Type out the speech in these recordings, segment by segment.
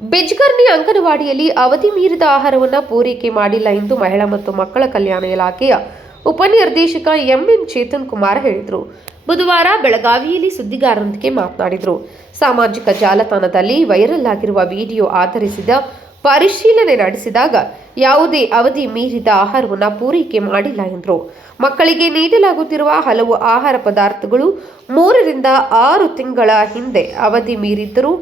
ಬಿಜ್ಗರ್ನಿ ಅಂಗನವಾಡಿಯಲ್ಲಿ ಅವಧಿ ಮೀರಿದ ಆಹಾರವನ್ನು ಪೂರೈಕೆ ಮಾಡಿಲ್ಲ ಎಂದು ಮಹಿಳಾ ಮತ್ತು ಮಕ್ಕಳ ಕಲ್ಯಾಣ ಇಲಾಖೆಯ ಉಪನಿರ್ದೇಶಕ ಎಂಎನ್ ಚೇತನ್ ಕುಮಾರ್ ಹೇಳಿದರು. ಬುಧವಾರ ಬೆಳಗಾವಿಯಲ್ಲಿ ಸುದ್ದಿಗಾರರೊಂದಿಗೆ ಮಾತನಾಡಿದರು. ಸಾಮಾಜಿಕ ಜಾಲತಾಣದಲ್ಲಿ ವೈರಲ್ ಆಗಿರುವ ವಿಡಿಯೋ ಆಧರಿಸಿದ ಪರಿಶೀಲನೆ ನಡೆಸಿದಾಗ ಯಾವುದೇ ಅವಧಿ ಮೀರಿದ ಆಹಾರವನ್ನು ಪೂರೈಕೆ ಮಾಡಿಲ್ಲ ಎಂದರು. ಮಕ್ಕಳಿಗೆ ನೀಡಲಾಗುತ್ತಿರುವ ಹಲವು ಆಹಾರ ಪದಾರ್ಥಗಳು 3 ರಿಂದ 6 ತಿಂಗಳ ಹಿಂದೆ ಅವಧಿ ಮೀರಿದ್ದರೂ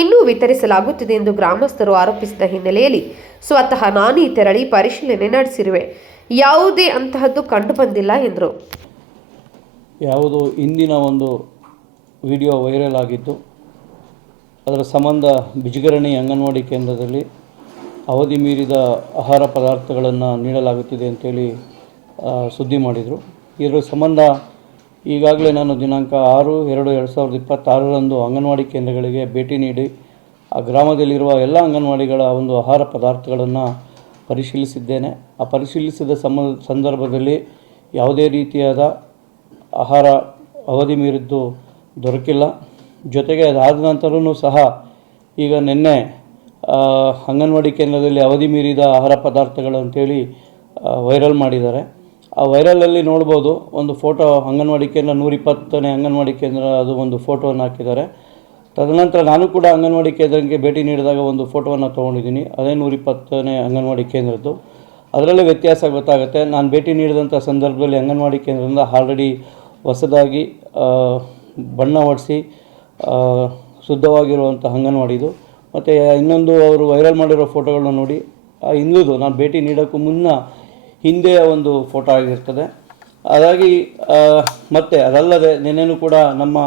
ಇನ್ನೂ ವಿತರಿಸಲಾಗುತ್ತಿದೆ ಎಂದು ಗ್ರಾಮಸ್ಥರು ಆರೋಪಿಸಿದ ಹಿನ್ನೆಲೆಯಲ್ಲಿ ಸ್ವತಃ ನಾನೇ ತೆರಳಿ ಪರಿಶೀಲನೆ ನಡೆಸಿರುವೆ. ಯಾವುದೇ ಅಂತಹದ್ದು ಕಂಡು ಬಂದಿಲ್ಲ ಎಂದರು. ಯಾವುದು ಇಂದಿನ ಒಂದು ವಿಡಿಯೋ ವೈರಲ್ ಆಗಿದ್ದು, ಅದರ ಸಂಬಂಧ ಬಿಜ್ಗರಣಿ ಅಂಗನವಾಡಿ ಕೇಂದ್ರದಲ್ಲಿ ಅವಧಿ ಮೀರಿದ ಆಹಾರ ಪದಾರ್ಥಗಳನ್ನು ನೀಡಲಾಗುತ್ತಿದೆ ಅಂತೇಳಿ ಸುದ್ದಿ ಮಾಡಿದರು. ಇದರ ಸಂಬಂಧ ಈಗಾಗಲೇ ನಾನು ದಿನಾಂಕ 6/2/2026 ಅಂಗನವಾಡಿ ಕೇಂದ್ರಗಳಿಗೆ ಭೇಟಿ ನೀಡಿ ಆ ಗ್ರಾಮದಲ್ಲಿರುವ ಎಲ್ಲ ಅಂಗನವಾಡಿಗಳ ಒಂದು ಆಹಾರ ಪದಾರ್ಥಗಳನ್ನು ಪರಿಶೀಲಿಸಿದ್ದೇನೆ. ಆ ಪರಿಶೀಲಿಸಿದ ಸಂದರ್ಭದಲ್ಲಿ ಯಾವುದೇ ರೀತಿಯಾದ ಆಹಾರ ಅವಧಿ ಮೀರಿದ್ದು ದೊರಕಿಲ್ಲ. ಜೊತೆಗೆ ಅದಾದ ನಂತರವೂ ಸಹ ಈಗ ನಿನ್ನೆ ಅಂಗನವಾಡಿ ಕೇಂದ್ರದಲ್ಲಿ ಅವಧಿ ಮೀರಿದ ಆಹಾರ ಪದಾರ್ಥಗಳು ಅಂತೇಳಿ ವೈರಲ್ ಮಾಡಿದ್ದಾರೆ. ಆ ವೈರಲಲ್ಲಿ ನೋಡ್ಬೋದು, ಒಂದು ಫೋಟೋ ಅಂಗನವಾಡಿ ಕೇಂದ್ರ 120ನೇ ಅಂಗನವಾಡಿ ಕೇಂದ್ರ ಅದು ಒಂದು ಫೋಟೋವನ್ನು ಹಾಕಿದ್ದಾರೆ. ತದನಂತರ ನಾನು ಕೂಡ ಅಂಗನವಾಡಿ ಕೇಂದ್ರಕ್ಕೆ ಭೇಟಿ ನೀಡಿದಾಗ ಒಂದು ಫೋಟೋವನ್ನು ತೊಗೊಂಡಿದ್ದೀನಿ, ಅದೇ 120ನೇ ಅಂಗನವಾಡಿ ಕೇಂದ್ರದ್ದು. ಅದರಲ್ಲೇ ವ್ಯತ್ಯಾಸ ಗೊತ್ತಾಗುತ್ತೆ. ನಾನು ಭೇಟಿ ನೀಡಿದಂಥ ಸಂದರ್ಭದಲ್ಲಿ ಅಂಗನವಾಡಿ ಕೇಂದ್ರದಿಂದ ಆಲ್ರೆಡಿ ಹೊಸದಾಗಿ ಬಣ್ಣ ಹೊಡೆಸಿ ಶುದ್ಧವಾಗಿರುವಂಥ ಅಂಗನವಾಡಿದು. ಮತ್ತು ಇನ್ನೊಂದು ಅವರು ವೈರಲ್ ಮಾಡಿರೋ ಫೋಟೋಗಳನ್ನ ನೋಡಿ ಹಿಂದುದು ನಾನು ಭೇಟಿ ನೀಡೋಕ್ಕೂ ಮುನ್ನ ಹಿಂದೆ ಒಂದು ಫೋಟೋ ಆಗಿರ್ತದೆ. ಹಾಗಾಗಿ ಮತ್ತು ಅದಲ್ಲದೆ ನಿನ್ನೆನೂ ಕೂಡ ನಮ್ಮ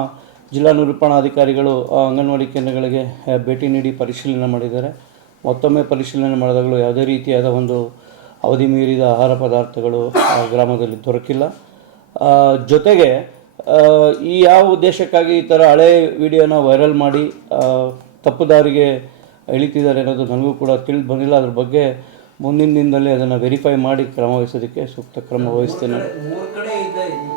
ಜಿಲ್ಲಾ ನಿರೂಪಣಾಧಿಕಾರಿಗಳು ಅಂಗನವಾಡಿ ಕೇಂದ್ರಗಳಿಗೆ ಭೇಟಿ ನೀಡಿ ಪರಿಶೀಲನೆ ಮಾಡಿದ್ದಾರೆ. ಮತ್ತೊಮ್ಮೆ ಪರಿಶೀಲನೆ ಮಾಡಿದಾಗಲೂ ಯಾವುದೇ ರೀತಿಯಾದ ಒಂದು ಅವಧಿ ಮೀರಿದ ಆಹಾರ ಪದಾರ್ಥಗಳು ಗ್ರಾಮದಲ್ಲಿ ದೊರಕಿಲ್ಲ. ಜೊತೆಗೆ ಈ ಯಾವ ಉದ್ದೇಶಕ್ಕಾಗಿ ಈ ಥರ ಹಳೆ ವಿಡಿಯೋನ ವೈರಲ್ ಮಾಡಿ ತಪ್ಪು ದಾರಿಗೆ ಎಳಿತಿದ್ದಾರೆ ಅನ್ನೋದು ನನಗೂ ಕೂಡ ತಿಳಿದು ಬಂದಿಲ್ಲ. ಅದ್ರ ಬಗ್ಗೆ ಮುಂದಿನ ದಿನದಲ್ಲಿ ಅದನ್ನು ವೆರಿಫೈ ಮಾಡಿ ಕ್ರಮ ವಹಿಸೋದಕ್ಕೆ ಸೂಕ್ತ ಕ್ರಮ ವಹಿಸ್ತೇನೆ. 3 ಕಡೆ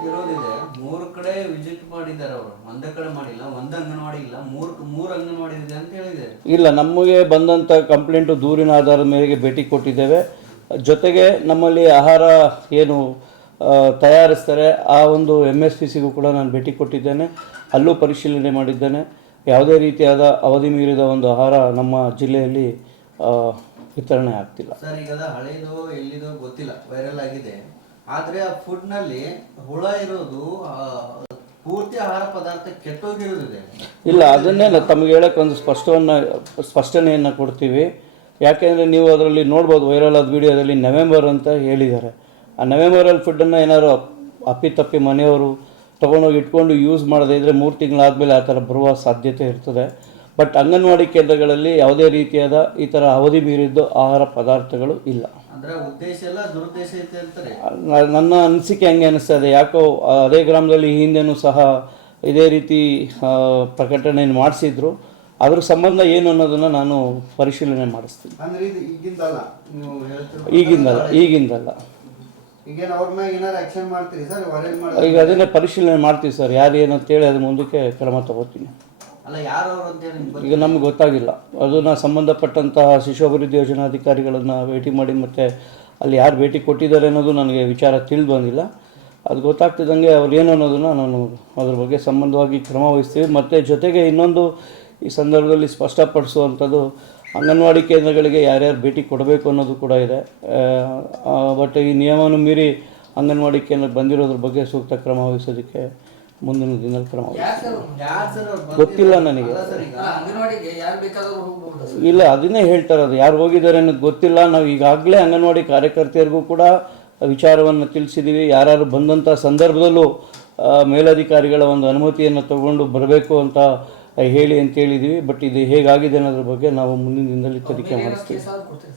ಇರೋದಿದೆ, 3 ಕಡೆ ವಿಸಿಟ್ ಮಾಡಿದ್ದಾರೆ ಅವರು, ಒಂದೇ ಕಡೆ ಮಾಡಿಲ್ಲ, ಒಂದು ಅಂಗನವಾಡಿ ಇಲ್ಲ, 3 ಅಂಗನವಾಡಿ ಇದೆ ಅಂತ ಹೇಳಿದ್ದಾರೆ. ಇಲ್ಲ, ನಮಗೆ ಬಂದಂಥ ಕಂಪ್ಲೇಂಟು ದೂರಿನ ಆಧಾರದ ಮೇರೆಗೆ ಭೇಟಿ ಕೊಟ್ಟಿದ್ದೇವೆ. ಜೊತೆಗೆ ನಮ್ಮಲ್ಲಿ ಆಹಾರ ಏನು ತಯಾರಿಸ್ತಾರೆ ಆ ಒಂದು MSPCಗೂ ಕೂಡ ನಾನು ಭೇಟಿ ಕೊಟ್ಟಿದ್ದೇನೆ, ಅಲ್ಲೂ ಪರಿಶೀಲನೆ ಮಾಡಿದ್ದೇನೆ. ಯಾವುದೇ ರೀತಿಯಾದ ಅವಧಿ ಮೀರಿದ ಒಂದು ಆಹಾರ ನಮ್ಮ ಜಿಲ್ಲೆಯಲ್ಲಿ ವಿತರಣೆ ಆಗ್ತಿಲ್ಲ. ಸರ್, ಈಗ ಹಳೇದು ಎಲ್ಲಿದೋ ಗೊತ್ತಿಲ್ಲ, ವೈರಲ್ ಆಗಿದೆ. ಆದರೆ ಆ ಫುಡ್ನಲ್ಲಿ ಹುಳ ಇರೋದು, ಪೂರ್ತಿ ಆಹಾರ ಪದಾರ್ಥ ಕೆಟ್ಟೋಗಿರೋದಿದೆ. ಇಲ್ಲ, ಅದನ್ನೇ ತಮಗೆ ಹೇಳೋಕ್ಕೆ ಒಂದು ಸ್ಪಷ್ಟನೆಯನ್ನು ಕೊಡ್ತೀವಿ. ಯಾಕೆಂದರೆ ನೀವು ಅದರಲ್ಲಿ ನೋಡ್ಬೋದು, ವೈರಲ್ ಆದ ವಿಡಿಯೋದಲ್ಲಿ ನವೆಂಬರ್ ಅಂತ ಹೇಳಿದ್ದಾರೆ. ಆ ನವೆಂಬರಲ್ಲಿ ಫುಡ್ಡನ್ನು ಏನಾದ್ರು ಅಪ್ಪಿತಪ್ಪಿ ಮನೆಯವರು ತೊಗೊಂಡೋಗಿ ಇಟ್ಕೊಂಡು ಯೂಸ್ ಮಾಡದೇ ಇದ್ದರೆ 3 ತಿಂಗಳಾದಮೇಲೆ ಆ ಥರ ಬರುವ ಸಾಧ್ಯತೆ ಇರ್ತದೆ. ಬಟ್ ಅಂಗನವಾಡಿ ಕೇಂದ್ರಗಳಲ್ಲಿ ಯಾವುದೇ ರೀತಿಯಾದ ಈ ಥರ ಅವಧಿ ಮೀರಿದ್ದು ಆಹಾರ ಪದಾರ್ಥಗಳು ಇಲ್ಲ. ಅಂದರೆ ಉದ್ದೇಶ ಎಲ್ಲ ದುರುದ್ದೇಶ ಐತೆ ಅಂತಾರೆ. ನನ್ನ ಅನಿಸಿಕೆ ಹಂಗೆ ಅನಿಸ್ತದೆ. ಯಾಕೋ ಅದೇ ಗ್ರಾಮದಲ್ಲಿ ಹಿಂದೆನೂ ಸಹ ಇದೇ ರೀತಿ ಪ್ರಕಟಣೆಯನ್ನು ಮಾಡಿಸಿದ್ರು. ಅದ್ರ ಸಂಬಂಧ ಏನು ಅನ್ನೋದನ್ನು ನಾನು ಪರಿಶೀಲನೆ ಮಾಡಿಸ್ತೀನಿ. ಈಗಿಂದಲ್ಲ. ಈಗ ಅದನ್ನೇ ಪರಿಶೀಲನೆ ಮಾಡ್ತೀವಿ ಸರ್, ಯಾರು ಏನಂತೇಳಿ ಅದು ಮುಂದಕ್ಕೆ ಕ್ರಮ ತಗೋತೀನಿ. ಈಗ ನಮ್ಗೆ ಗೊತ್ತಾಗಿಲ್ಲ, ಅದನ್ನು ಸಂಬಂಧಪಟ್ಟಂತಹ ಶಿಶು ಅಭಿವೃದ್ಧಿ ಯೋಜನಾಧಿಕಾರಿಗಳನ್ನು ಭೇಟಿ ಮಾಡಿ ಮತ್ತು ಅಲ್ಲಿ ಯಾರು ಭೇಟಿ ಕೊಟ್ಟಿದ್ದಾರೆ ಅನ್ನೋದು ನನಗೆ ವಿಚಾರ ತಿಳಿದು ಬಂದಿಲ್ಲ. ಅದು ಗೊತ್ತಾಗ್ತಿದ್ದಂಗೆ ಅವ್ರು ಏನು ಅನ್ನೋದನ್ನು ನಾನು ಅದ್ರ ಬಗ್ಗೆ ಸಂಬಂಧವಾಗಿ ಕ್ರಮ ವಹಿಸ್ತೀವಿ. ಮತ್ತು ಜೊತೆಗೆ ಇನ್ನೊಂದು ಈ ಸಂದರ್ಭದಲ್ಲಿ ಸ್ಪಷ್ಟಪಡಿಸುವಂಥದ್ದು, ಅಂಗನವಾಡಿ ಕೇಂದ್ರಗಳಿಗೆ ಯಾರ್ಯಾರು ಭೇಟಿ ಕೊಡಬೇಕು ಅನ್ನೋದು ಕೂಡ ಇದೆ. ಬಟ್ ಈ ನಿಯಮವನ್ನು ಮೀರಿ ಅಂಗನವಾಡಿ ಕೇಂದ್ರಕ್ಕೆ ಬಂದಿರೋದ್ರ ಬಗ್ಗೆ ಸೂಕ್ತ ಕ್ರಮ ವಹಿಸೋದಕ್ಕೆ ಮುಂದಿನ ದಿನದಲ್ಲಿ ಕ್ರಮ ಗೊತ್ತಿಲ್ಲ ನನಗೆ. ಇಲ್ಲ, ಅದನ್ನೇ ಹೇಳ್ತಾರೆ, ಅದು ಯಾರು ಹೋಗಿದ್ದಾರೆ ಅನ್ನೋದು ಗೊತ್ತಿಲ್ಲ. ನಾವು ಈಗಾಗಲೇ ಅಂಗನವಾಡಿ ಕಾರ್ಯಕರ್ತೆಯರಿಗೂ ಕೂಡ ವಿಚಾರವನ್ನು ತಿಳಿಸಿದ್ದೀವಿ. ಯಾರು ಬಂದಂಥ ಸಂದರ್ಭದಲ್ಲೂ ಮೇಲಧಿಕಾರಿಗಳ ಒಂದು ಅನುಮತಿಯನ್ನು ತಗೊಂಡು ಬರಬೇಕು ಅಂತ ಹೇಳಿ ಅಂತೇಳಿದ್ದೀವಿ. ಬಟ್ ಇದು ಹೇಗಾಗಿದೆ ಅನ್ನೋದ್ರ ಬಗ್ಗೆ ನಾವು ಮುಂದಿನ ದಿನದಲ್ಲಿ ತನಿಖೆ ಮಾಡಿಸ್ತೀವಿ.